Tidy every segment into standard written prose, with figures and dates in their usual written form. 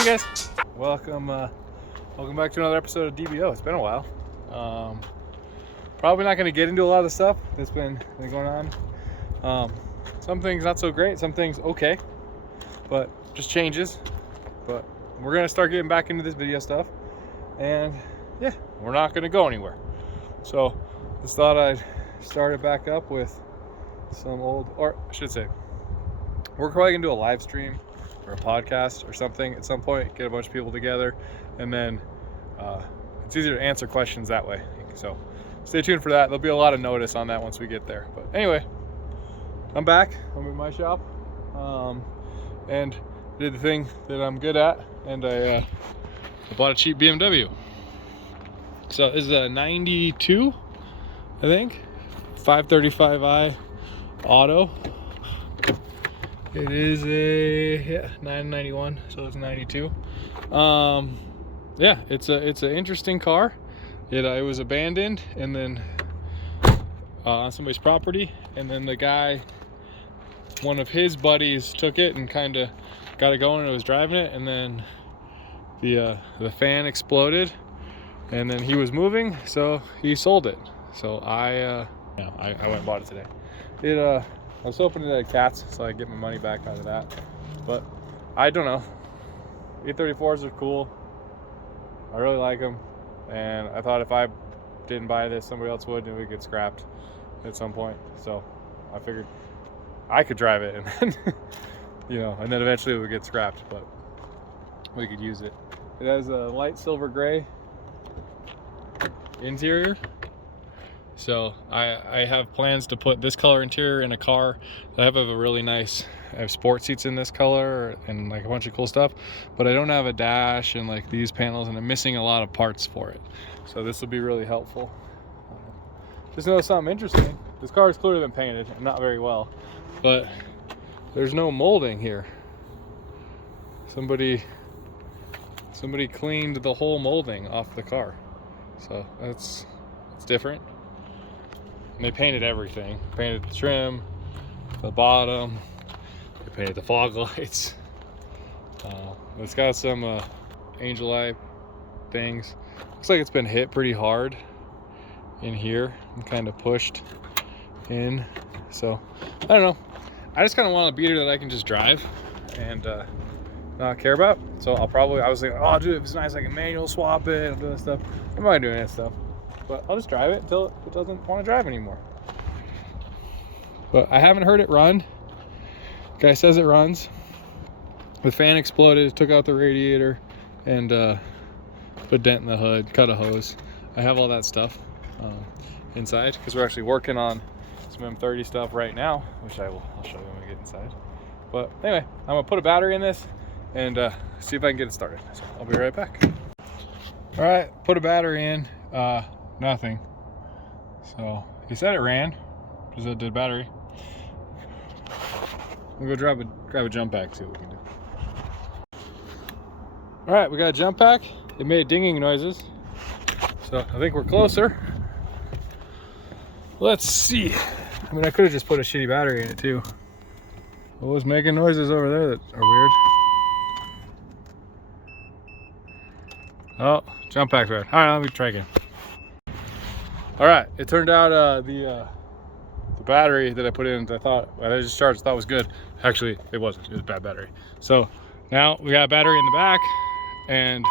Hey guys, welcome back to another episode of DBO. It's been a while. Probably not going to get into a lot of the stuff that's been going on. Some things not so great, some things okay, but just changes. But we're going to start getting back into this video stuff, and yeah, we're not going to go anywhere. So just thought I'd start it back up with some old, or I should say, we're probably going to do a live stream or a podcast or something at some point, get a bunch of people together, and then it's easier to answer questions that way. So stay tuned for that. There'll be a lot of notice on that once we get there. But anyway, I'm back. I'm in my shop, and did the thing that I'm good at, and I bought a cheap BMW. So this is a 92, I think, 535i auto. It is a 991, so it's 92. Yeah, it's an interesting car. It was abandoned and then on somebody's property, and then the guy, one of his buddies, took it and kind of got it going and was driving it, and then the fan exploded, and then he was moving, so he sold it. So I went and bought it today. I was hoping it had cats so I get my money back out of that, but I don't know. E34s are cool. I really like them, and I thought if I didn't buy this, somebody else would, and it would get scrapped at some point. So I figured I could drive it, and then and then eventually it would get scrapped, but we could use it. It has a light silver gray interior. So I have plans to put this color interior in a car. I have a really nice, I have sport seats in this color and like a bunch of cool stuff, but I don't have a dash and like these panels, and I'm missing a lot of parts for it. So this will be really helpful. Just noticed something interesting. This car has clearly been painted, and not very well, but there's no molding here. Somebody cleaned the whole molding off the car. So it's different. And they painted everything. Painted the trim, the bottom. They painted the fog lights. It's got some angel eye things. Looks like it's been hit pretty hard in here and kind of pushed in. So I don't know. I just kind of want a beater that I can just drive and not care about. So I was thinking, oh dude, if it's nice I can manual swap it and do that stuff. I'm not doing that stuff. But I'll just drive it until it doesn't want to drive anymore. But I haven't heard it run. The guy says it runs. The fan exploded, took out the radiator, and put a dent in the hood, cut a hose. I have all that stuff inside because we're actually working on some M30 stuff right now, which I'll show you when we get inside. But anyway, I'm gonna put a battery in this and see if I can get it started. So I'll be right back. All right, put a battery in. Nothing. So he said it ran. Just a dead battery. We'll go grab a jump pack, see what we can do. All right, we got a jump pack. It made dinging noises, so I think we're closer. Let's see. I mean, I could have just put a shitty battery in it too. It was making noises over there that are weird. Oh, jump pack's red. All right, let me try again. All right, it turned out the battery that I put in, I just charged, thought was good. Actually, it wasn't. It was a bad battery. So now we got a battery in the back, and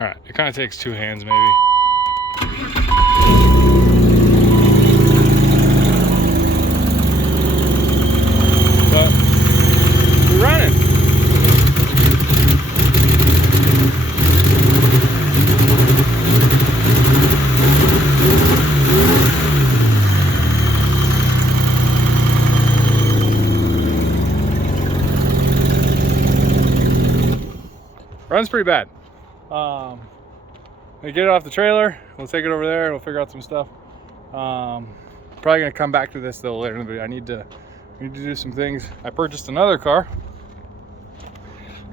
all right, it kind of takes two hands maybe. But we're running. Runs pretty bad. We get it off the trailer, we'll take it over there and we'll figure out some stuff. Probably gonna come back to this though later in the video. I need to do some things. I purchased another car,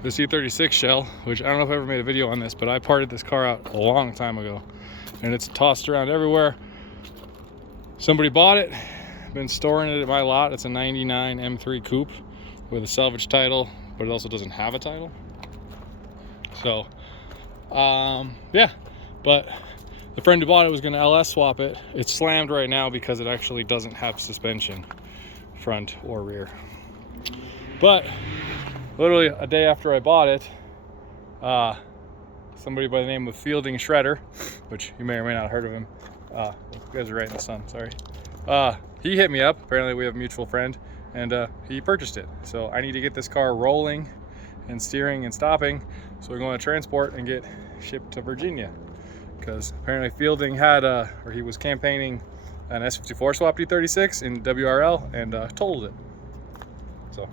this E36 shell, which I don't know if I ever made a video on this, but I parted this car out a long time ago and it's tossed around everywhere. Somebody bought it, been storing it at my lot. It's a 99 M3 coupe. with a salvage title, but it also doesn't have a title. So yeah, but the friend who bought it was going to LS swap it. It's slammed right now because it actually doesn't have suspension, front or rear. But literally a day after I bought it, somebody by the name of Fielding Shredder, which you may or may not have heard of him. You guys are right in the sun, sorry. He hit me up. Apparently we have a mutual friend, and he purchased it. So I need to get this car rolling and steering and stopping. So we're going to transport and get shipped to Virginia, because apparently Fielding had or he was campaigning an S54 swap E36 in WRL and totaled it. So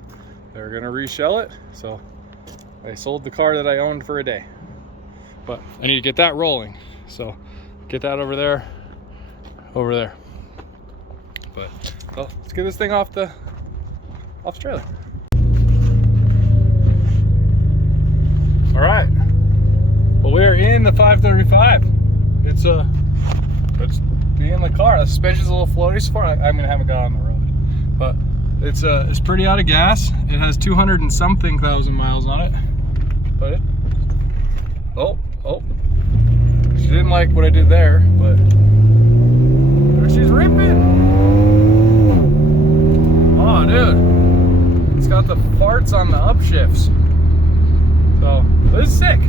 they're gonna reshell it. So I sold the car that I owned for a day, but I need to get that rolling. So get that over there. But well, let's get this thing off the trailer. All right. Well, we're in the 535. It's be in the car. The suspension's a little floaty so far. I mean, I haven't got on the road, but it's pretty out of gas. It has 200 and something thousand miles on it. But oh, she didn't like what I did there, but she's ripping. Oh, dude, it's got the farts on the upshifts. So this is sick.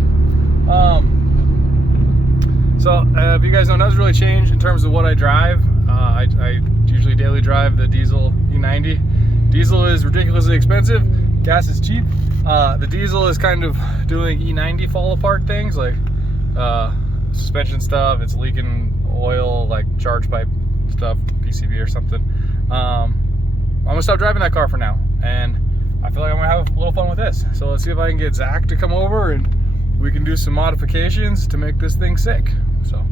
So if you guys don't know, it's really changed in terms of what I drive. I usually daily drive the diesel E90. Diesel is ridiculously expensive. Gas is cheap. The diesel is kind of doing E90 fall apart things, like suspension stuff. It's leaking oil, like charge pipe stuff, PCV or something. I'm gonna stop driving that car for now, and I feel like I'm gonna have a little fun with this. So let's see if I can get Zach to come over and we can do some modifications to make this thing sick. So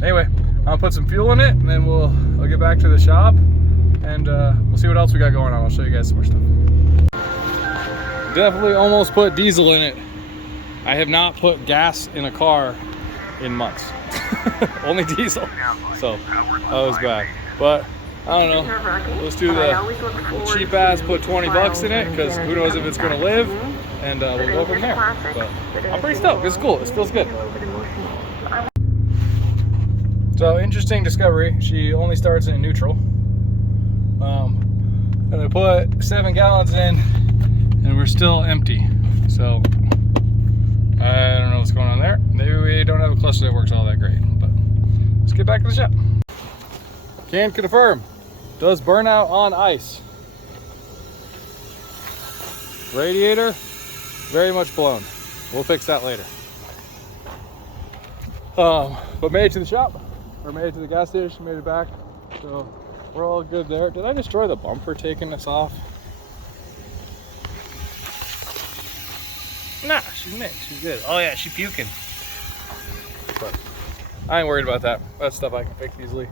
anyway, I'll put some fuel in it, and then I'll get back to the shop, and we'll see what else we got going on. I'll show you guys some more stuff. Definitely almost put diesel in it. I have not put gas in a car in months. Only diesel. So that was bad. But I don't know. Let's do the cheap ass, put 20 bucks in it, because who knows if it's gonna live, and we'll go from there. But I'm pretty stoked. It's cool. It feels good. So interesting discovery. She only starts in neutral. And I put 7 gallons in, and we're still empty. So I don't know what's going on there. Maybe we don't have a clutch that works all that great. But let's get back to the shop. Can confirm. Does burnout on ice. Radiator, very much blown. We'll fix that later. But made it to the shop, or made it to the gas station, made it back. So we're all good there. Did I destroy the bumper taking this off? Nah, she's mixed. She's good. Oh yeah, she's puking. But I ain't worried about that. That's stuff I can fix easily.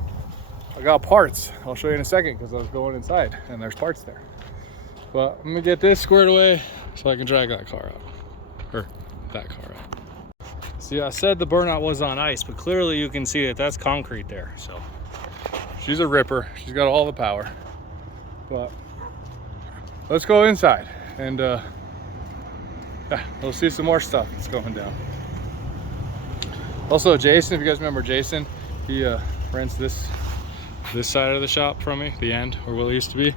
I got parts. I'll show you in a second, because I was going inside and there's parts there. But I'm gonna get this squared away so I can drag that car out, or that car out. See, I said the burnout was on ice, but clearly you can see that that's concrete there. So she's a ripper. She's got all the power. But let's go inside and yeah, we'll see some more stuff that's going down. Also, Jason, if you guys remember Jason, he rents this side of the shop from me, the end where Will used to be.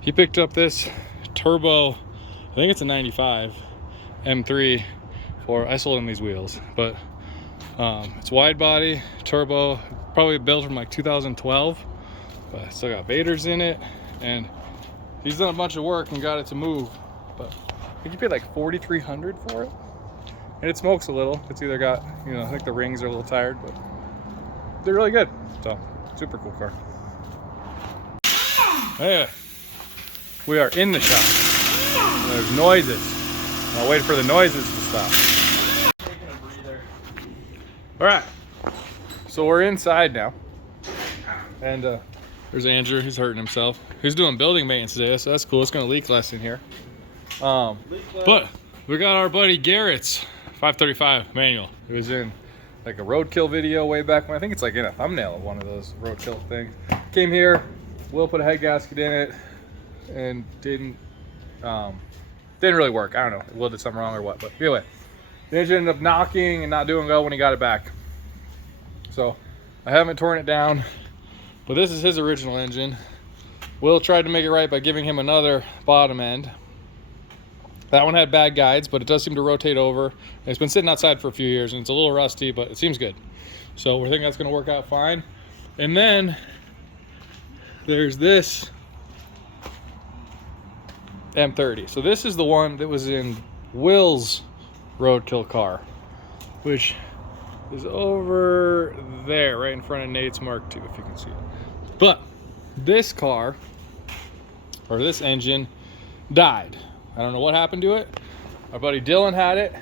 He picked up this turbo, I think it's a 95 M3 for, I sold him these wheels, but it's wide body, turbo, probably built from like 2012, but it's still got Vaders in it, and he's done a bunch of work and got it to move, but I think he paid like $4,300 for it. And it smokes a little. It's either got, you know, I think the rings are a little tired, but they're really good. So, super cool car. Anyway, we are in the shop. There's noises. I'll wait for the noises to stop. Taking a breather. All right, so we're inside now. And there's Andrew, he's hurting himself. He's doing building maintenance today, so that's cool. It's gonna leak less in here. But we got our buddy Garrett's 535 manual. It was in like a roadkill video way back when. I think it's like in a thumbnail of one of those roadkill things. Came here, Will put a head gasket in it and didn't Didn't really work. I don't know. Will did something wrong or what. But anyway, the engine ended up knocking and not doing well when he got it back. So I haven't torn it down, but this is his original engine. Will tried to make it right by giving him another bottom end. That one had bad guides, but it does seem to rotate over. It's been sitting outside for a few years and it's a little rusty, but it seems good. So we're thinking that's gonna work out fine. And then there's this M30. So this is the one that was in Will's roadkill car, which is over there, right in front of Nate's Mark II, if you can see it. But this car, or this engine, died. I don't know what happened to it. My buddy Dylan had it.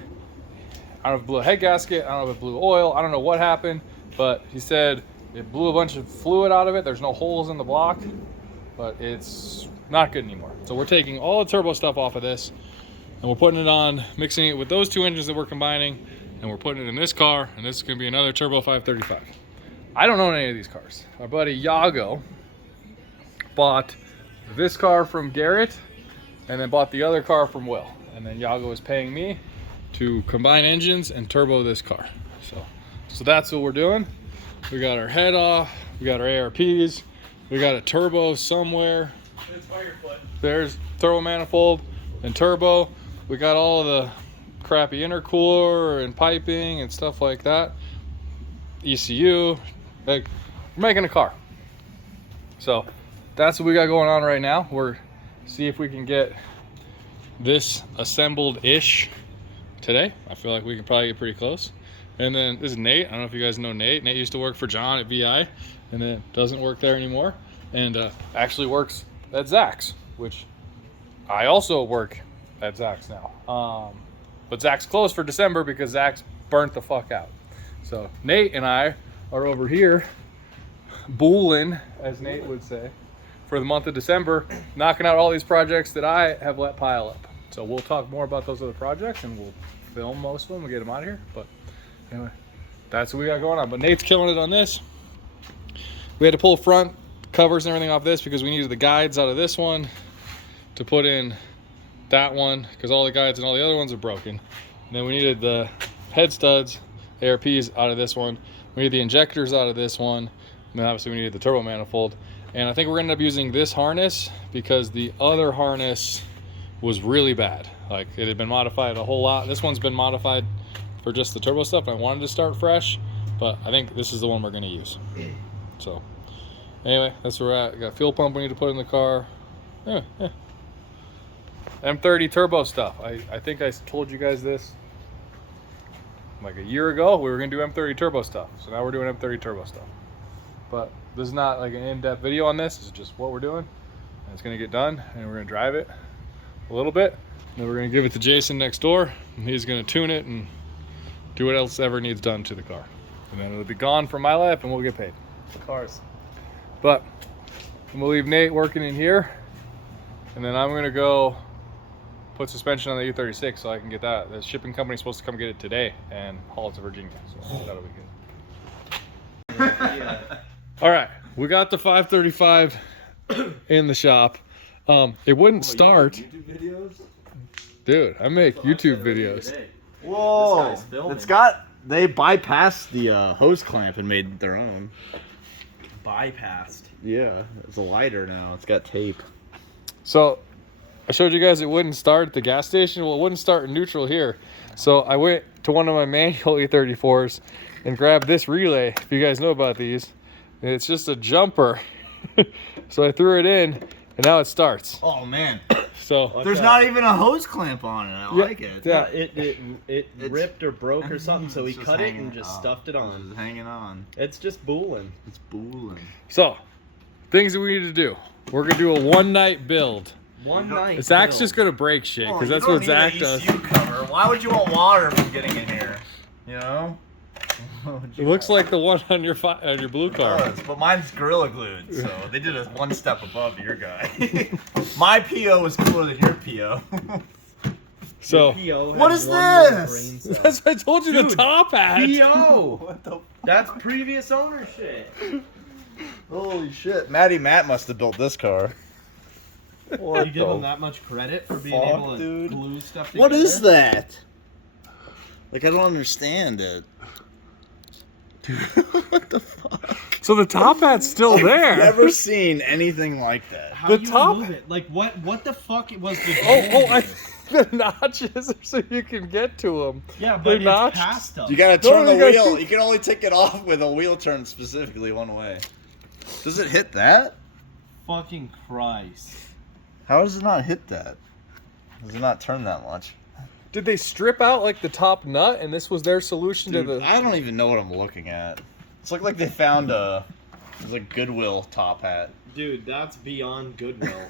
I don't know if it blew a head gasket. I don't know if it blew oil. I don't know what happened, but he said it blew a bunch of fluid out of it. There's no holes in the block, but it's not good anymore. So we're taking all the turbo stuff off of this and we're putting it on, mixing it with those two engines that we're combining, and we're putting it in this car, and this is gonna be another turbo 535. I don't own any of these cars. Our buddy Yago bought this car from Garrett and then bought the other car from Will. And then Yago is paying me to combine engines and turbo this car. So that's what we're doing. We got our head off, we got our ARPs, we got a turbo somewhere. There's turbo manifold and turbo. We got all of the crappy intercooler and piping and stuff like that. ECU, like, we're making a car. So that's what we got going on right now. We're see if we can get this assembled-ish today. I feel like we can probably get pretty close. And then this is Nate. I don't know if you guys know Nate. Nate used to work for John at VI, and then doesn't work there anymore, and actually works at Zach's, which I also work at Zach's now. But Zach's closed for December because Zach's burnt the fuck out. So Nate and I are over here booling, as Nate would say, for the month of December, knocking out all these projects that I have let pile up. So we'll talk more about those other projects and we'll film most of them and get them out of here. But anyway, that's what we got going on. But Nate's killing it on this. We had to pull front covers and everything off this because we needed the guides out of this one to put in that one, because all the guides and all the other ones are broken. And then we needed the head studs, ARPs, out of this one. We needed the injectors out of this one. And then obviously we needed the turbo manifold. And I think we're gonna end up using this harness because the other harness was really bad. Like, it had been modified a whole lot. This one's been modified for just the turbo stuff. I wanted to start fresh, but I think this is the one we're gonna use. So anyway, that's where we're at. Got a fuel pump we need to put in the car. Yeah. M30 turbo stuff. I think I told you guys this like a year ago. We were gonna do M30 turbo stuff. So now we're doing M30 turbo stuff. But this is not like an in-depth video on this. This is just what we're doing. And it's gonna get done and we're gonna drive it a little bit. Then we're gonna give it to Jason next door and he's gonna tune it and do what else ever needs done to the car. And then it'll be gone from my life and we'll get paid. Cars. But I'm gonna leave Nate working in here, and then I'm gonna go put suspension on the E36 so I can get that. The shipping company's supposed to come get it today and haul it to Virginia. So that'll be good. Yeah. All right, we got the 535 in the shop. It wouldn't start. YouTube videos? Dude, I make YouTube videos. Whoa, they bypassed the hose clamp and made their own. Bypassed. Yeah, it's a lighter now. It's got tape. So I showed you guys it wouldn't start at the gas station. Well, it wouldn't start in neutral here. So I went to one of my manual E34s and grabbed this relay. If you guys know about these, it's just a jumper. So I threw it in and now it starts. Oh man. So there's not even a hose clamp on it. I like it. Yeah, it ripped or broke or something, so he cut it and just stuffed it on. It's hanging on. It's just booling. It's booling. So, things that we need to do. We're gonna do a one-night build. One night. Zach's just gonna break shit because that's what Zach does. Cover. Why would you want water from getting in here? You know. It looks like the one on your blue car. It does, but mine's Gorilla Glued, so they did us one step above your guy. My PO was cooler than your PO. So what is this? That's what I told you. Dude, the top hat. PO. What the? That's previous ownership. Holy shit! Matt must have built this car. You give them that much credit for being able to glue stuff together? What is that? Like, I don't understand it. Dude, what the fuck? So the top hat's still there. I've never seen anything like that. How The do you top- move it? Like, what the fuck was the I the notches are so you can get to them. Yeah, They're but it's notched. past them. You gotta No, turn you the gotta wheel. keep- You can only take it off with a wheel turn specifically one way. Does it hit that? Fucking Christ. How does it not hit that? Does it not turn that much? Did they strip out like the top nut, and this was their solution Dude, to the? I don't even know what I'm looking at. It's like they found a Goodwill top hat. Dude, that's beyond Goodwill.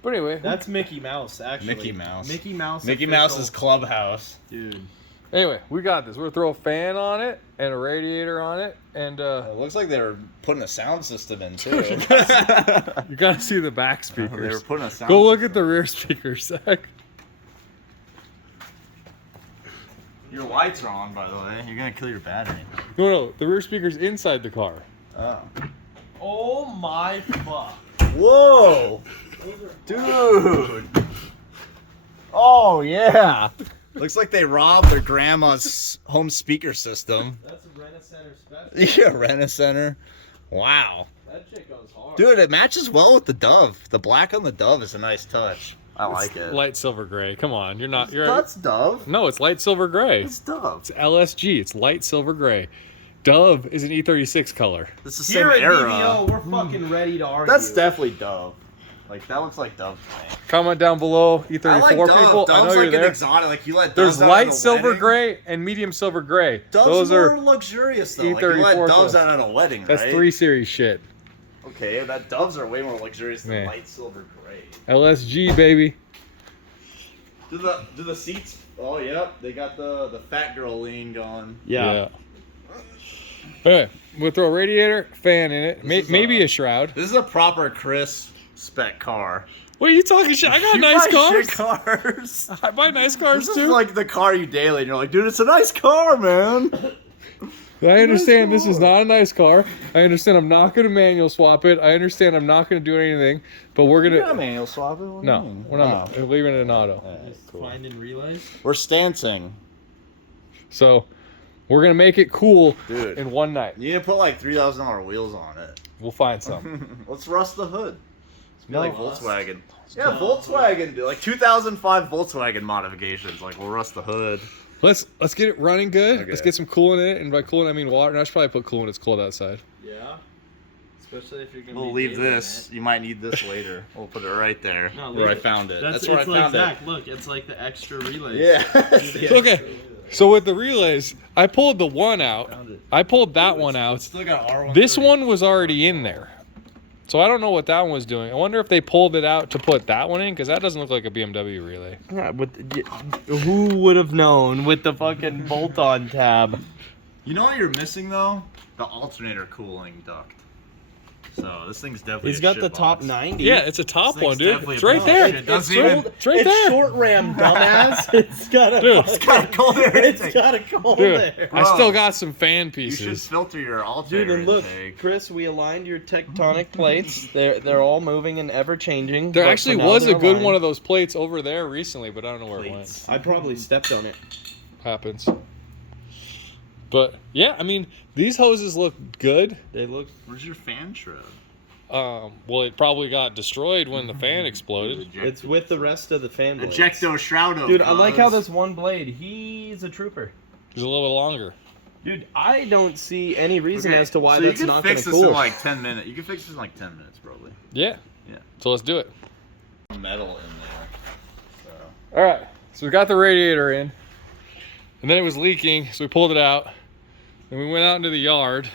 But anyway, That's Mickey Mouse, actually. Mickey Mouse. Mickey Mouse. Mickey official. Mouse's clubhouse. Dude. anyway, we got this. We're gonna throw a fan on it and a radiator on it, and It looks like they were putting a sound system in too. you gotta see the back They were speakers. putting a sound. Go look at the rear speakers, Zach. Your lights are on, by the way. You're gonna kill your battery. No, the rear speakers inside the car. Oh. Oh my fuck. Whoa, dude. Oh yeah. Looks like they robbed their grandma's home speaker system. That's a Rent-A-Center special. Yeah, Rent-A-Center. Wow. That shit goes hard. Dude, it matches well with the Dove. The black on the Dove is a nice touch. I like it. Light silver gray. Come on, you're not. You're That's Dove. no, it's light silver gray. It's Dove. It's LSG. It's light silver gray. Dove is an E36 color. It's the Here same at era. DVO, we're fucking ready to argue. That's definitely Dove. Like, that looks like Dove to me. Comment down below, E34 I like Dove. people. Dove's I know like you're an there. exotic. Like, you let There's Doves out light at a silver wedding. gray and medium silver gray. Dove's Those more are luxurious though. Like, you E34 let Doves clothes. out at a wedding, that's right? 3 Series shit. Okay, that Doves are way more luxurious than Man. light silver gray. LSG baby. Do the seats? Oh, yep. They got the fat girl lean going. Yeah. Anyway, we'll throw a radiator, fan in it, This is, maybe a shroud. This is a proper Chris spec car. What are you talking shit? I got You nice buy cars. shit cars. I buy nice cars This too. is like the car you daily, and you're like, dude, it's a nice car, man. I understand this is not a nice car. I understand I'm not going to manual swap it. I understand I'm not going to do anything. But we're You're going not to. manual swap it. What do you No, mean? we're not. We're leaving it in auto. Just finding relays. We're stancing, So we're going to make it cool dude. in one night. You need to put like $3,000 wheels on it. We'll find some. Let's rust the hood. It's be No like rust. Volkswagen. Yeah, No. Volkswagen. Like 2005 Volkswagen modifications. Like, we'll rust the hood. Let's get it running good. Okay. Let's get some coolant in it. And by coolant, I mean water. And I should probably put coolant. It's cold outside. Yeah. Especially if you're gonna. We'll be leave daily this. in it. You might need this later. We'll put it right there No, where leave I it. found it. That's It's where I like found Zach. it. Look, it's like the extra relays. Yeah. Okay. So with the relays, I pulled the one out. Found it. I pulled that one out. Still got R130. This one was already in there. So I don't know what that one was doing. I wonder if they pulled it out to put that one in, because that doesn't look like a BMW relay. Yeah, who would have known with the fucking bolt-on tab? You know what you're missing though? The alternator cooling duct. So this thing's definitely. He's a got the shitbox. top 90. Yeah, it's a top This one, thing's dude. definitely It's a right piece there. of shit. Doesn't It's, even- it's right it's there. short ram, dumbass. It's got a. Dude. fucking- It's got a cold air It's intake. got a cold Dude, there. I Bro, still got some fan You should pieces. filter your alternator Dude, and look, intake. Chris, we aligned your tectonic plates. They're all moving and ever changing. There actually was a good one of those plates over there recently, but I don't know where it went. I probably stepped on it. Happens. But yeah, I mean, these hoses look good. They look. Where's your fan shroud? Well, it probably got destroyed when the fan exploded. It's with the rest of the fan blades. Ejecto shroudo. Dude, I like how this one blade. He's a trooper. It's a little bit longer. Dude, I don't see any reason as to why so that's you can not going fix to this cool. in like 10 minutes. You can fix this in like 10 minutes, probably. Yeah. Yeah. So let's do it. Metal in there. So. All right. So we got the radiator in, and then it was leaking, so we pulled it out. Then we went out into the yard,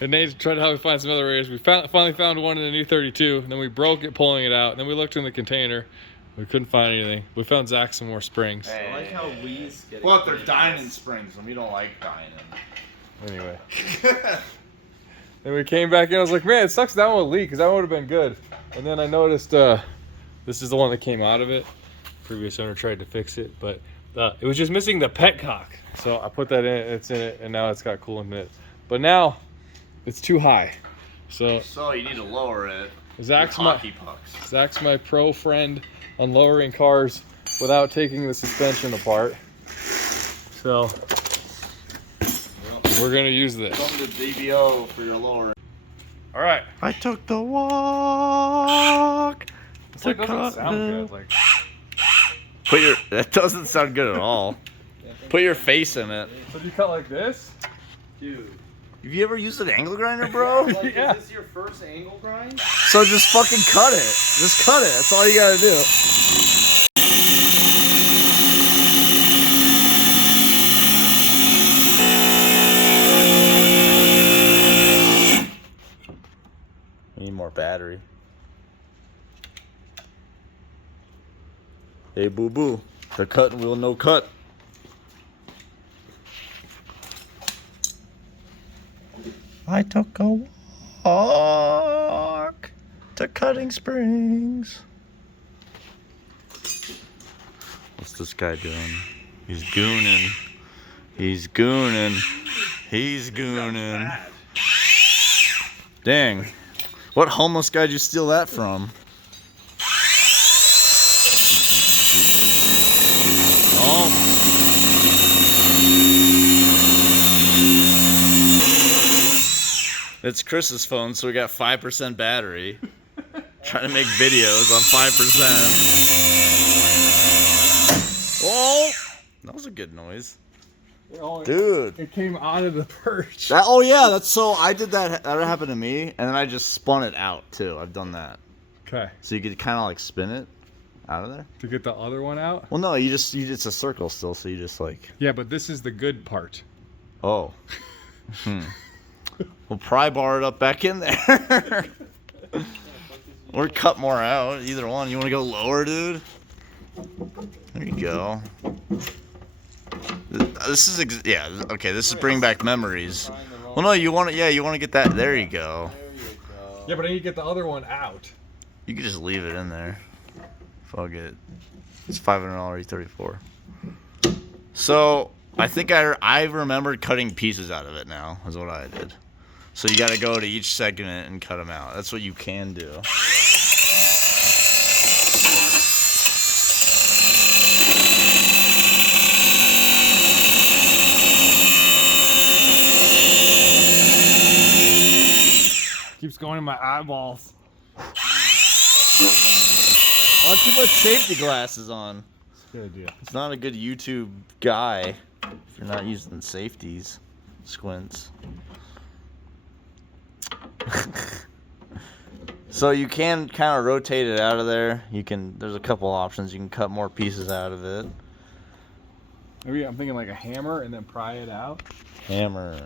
and Nate tried to help me find some other radiators. We finally found one in the E32, and then we broke it pulling it out. And then we looked in the container. We couldn't find anything. We found Zach some more springs. I like how Wee's getting. Well, they're dining springs, and we don't like dining. Anyway. Then we came back in. I was like, man, it sucks that one would leak, because that would have been good. And then I noticed this is the one that came out of it. Previous owner tried to fix it, but it was just missing the petcock. So I put that in, it's in it, and now it's got coolant in it. But now it's too high. So you need to lower it. Zach's with my hockey pucks. Zach's my pro friend on lowering cars without taking the suspension apart. So we're gonna use this. Come to DBO for your lower. All right. I took the walk. This like doesn't sound good. Like That doesn't sound good at all. Put your face in it. so you cut like this, Dude. Have you ever used an angle grinder, bro? Like, Yeah. is this your first angle grind? So just fucking cut it. Just cut it. That's all you gotta do. Need more battery. Hey, boo boo. The cutting wheel, no cut. I took a walk to Cutting Springs. What's this guy doing? He's gooning. He's gooning. He's gooning. Dang. What homeless guy did you steal that from? Oh. It's Chris's phone, so we got 5% battery. Trying to make videos on 5%. Oh! That was a good noise. Dude. it came out of the perch. Oh yeah, that's so I did that. That happened to me, and then I just spun it out too. I've done that. Okay. So you could kind of like spin it out of there. To get the other one out? Well, no, it's a circle still, so you just like. Yeah, but this is the good part. Oh. We'll pry bar it up back in there. Or cut more out. Either one. You want to go lower, dude? There you go. This is yeah. Okay, this is bring back memories. Well, no, you want to. Yeah, you want to get that. There you go. Yeah, but I need to get the other one out. You could just leave it in there. Fuck it. It's $500 E34. So I think I remembered cutting pieces out of it now. Is what I did. So you got to go to each segment and cut them out. That's what you can do. Keeps going in my eyeballs. Why don't you put safety glasses on? That's a good idea. It's not a good YouTube guy if you're not using safeties. Squints. So you can kind of rotate it out of there. There's a couple options. You can cut more pieces out of it. Maybe I'm thinking like a hammer and then pry it out. Hammer.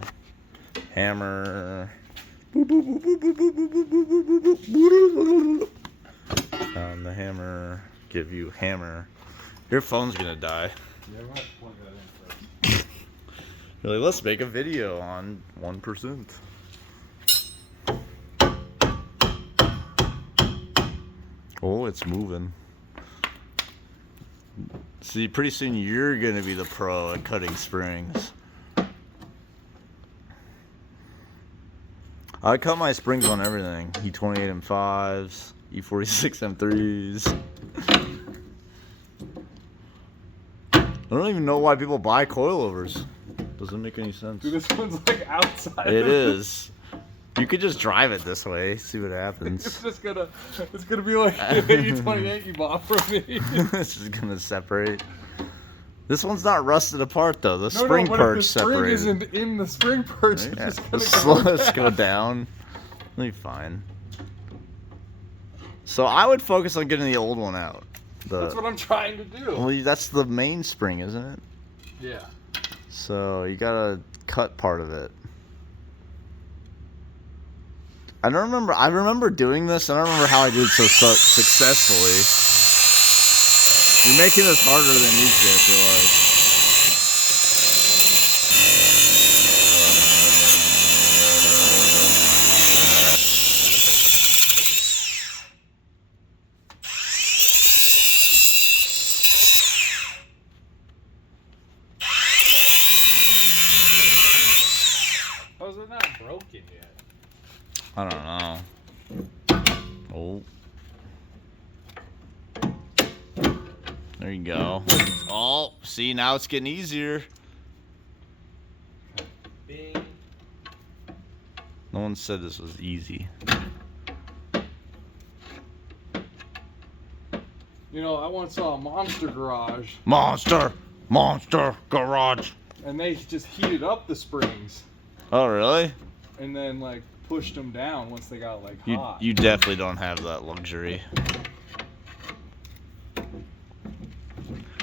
Found the hammer. Give you hammer. Your phone's gonna die. Yeah, I might plug that in first. You're like, let's make a video on 1%. Oh, it's moving. See, pretty soon you're gonna be the pro at cutting springs. I cut my springs on everything. E28 M5s, E46 M3s. I don't even know why people buy coilovers. Doesn't make any sense. Dude, this one's like outside. It is. You could just drive it this way, see what happens. It's gonna be like the E28 you bought from me. It's just gonna separate. This one's not rusted apart though. The No, spring but perch if the spring separated. isn't in the spring perch, Yeah. it's just Slow, gonna let's go down. It'll be fine. So I would focus on getting the old one out. That's what I'm trying to do. Well, that's the main spring, isn't it? Yeah. So you gotta cut part of it. I remember doing this. I don't remember how I did it so successfully. You're making this harder than it needs to, I feel like. How's it not broken yet? I don't know. There you go. Oh, see, now it's getting easier. Bing. No one said this was easy. You know, I once saw a Monster Garage, Monster Garage. and they just heated up the springs Oh, really? and then like pushed them down once they got like You hot. you definitely don't have that luxury.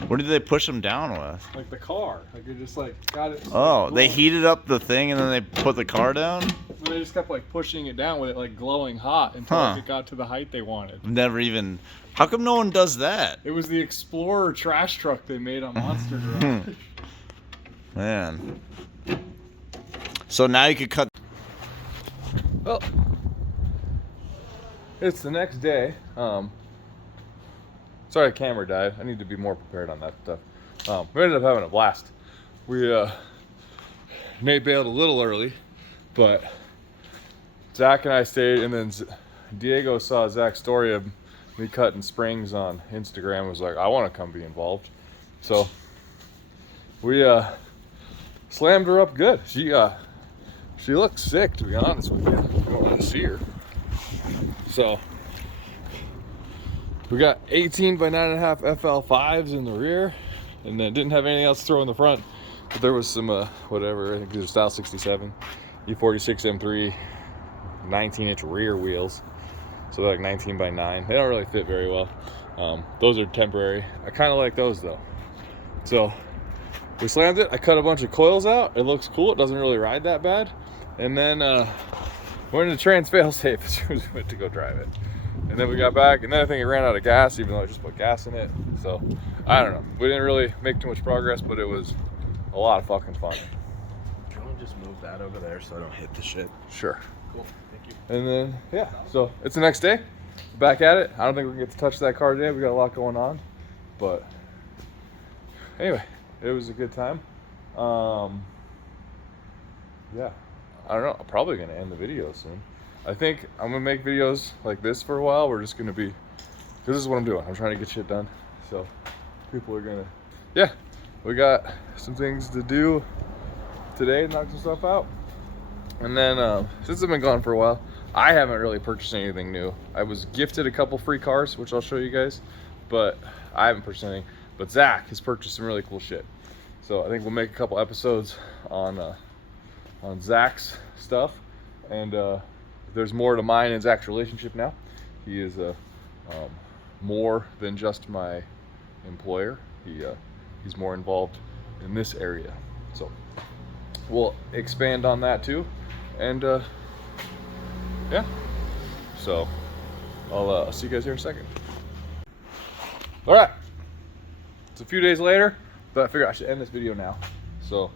What did they push them down with? Like the car, like they just like got it. Oh, like, they glowing. heated up the thing and then they put the car down? And they just kept like pushing it down with it like glowing hot until Huh. like, it got to the height they wanted. Never even. How come no one does that? It was the Explorer trash truck they made on Monster Garage. Man. So now you could cut. Well, it's the next day. Sorry, the camera died. I need to be more prepared on that stuff. We ended up having a blast. Nate bailed a little early, but Zach and I stayed, and then Diego saw Zach's story of me cutting springs on Instagram. Was like, I want to come be involved. So we slammed her up good. She looks sick, to be honest with you. I don't want to see her. So we got 18 by 9.5 FL5s in the rear, and then didn't have anything else to throw in the front. But there was some whatever, I think these are Style 67, E46 M3, 19-inch rear wheels. So they're like 19 by 9. They don't really fit very well. Those are temporary. I kind of like those though. So we slammed it. I cut a bunch of coils out. It looks cool. It doesn't really ride that bad. And then went into trans failsafe as soon as we went to go drive it. And then we got back, and then I think it ran out of gas, even though I just put gas in it. So I don't know. We didn't really make too much progress, but it was a lot of fucking fun. Can we just move that over there so I don't hit the shit? Sure. Cool. Thank you. And then yeah, so it's the next day. Back at it. I don't think we can get to touch that car today. We got a lot going on, but anyway, it was a good time. Yeah, I don't know. I'm probably gonna end the video soon. I think I'm gonna make videos like this for a while. We're just gonna be, because this is what I'm doing. I'm trying to get shit done. So people are gonna, yeah, we got some things to do today, knock some stuff out. And then since I've been gone for a while, I haven't really purchased anything new. I was gifted a couple free cars, which I'll show you guys, but I haven't purchased anything. But Zach has purchased some really cool shit. So I think we'll make a couple episodes on Zach's stuff. And there's more to mine and Zach's relationship now. He is more than just my employer. He's more involved in this area. So we'll expand on that too. And yeah, so I'll see you guys here in a second. All right, it's a few days later, but I figured I should end this video now. So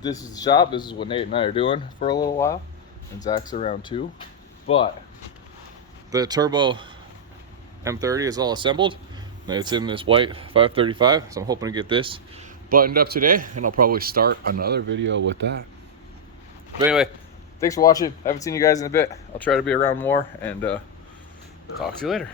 this is the shop. This is what Nate and I are doing for a little while, and Zach's around too. But the turbo M30 is all assembled. It's in this white 535, so I'm hoping to get this buttoned up today, and I'll probably start another video with that. But anyway, thanks for watching. I haven't seen you guys in a bit. I'll try to be around more, and talk to you later.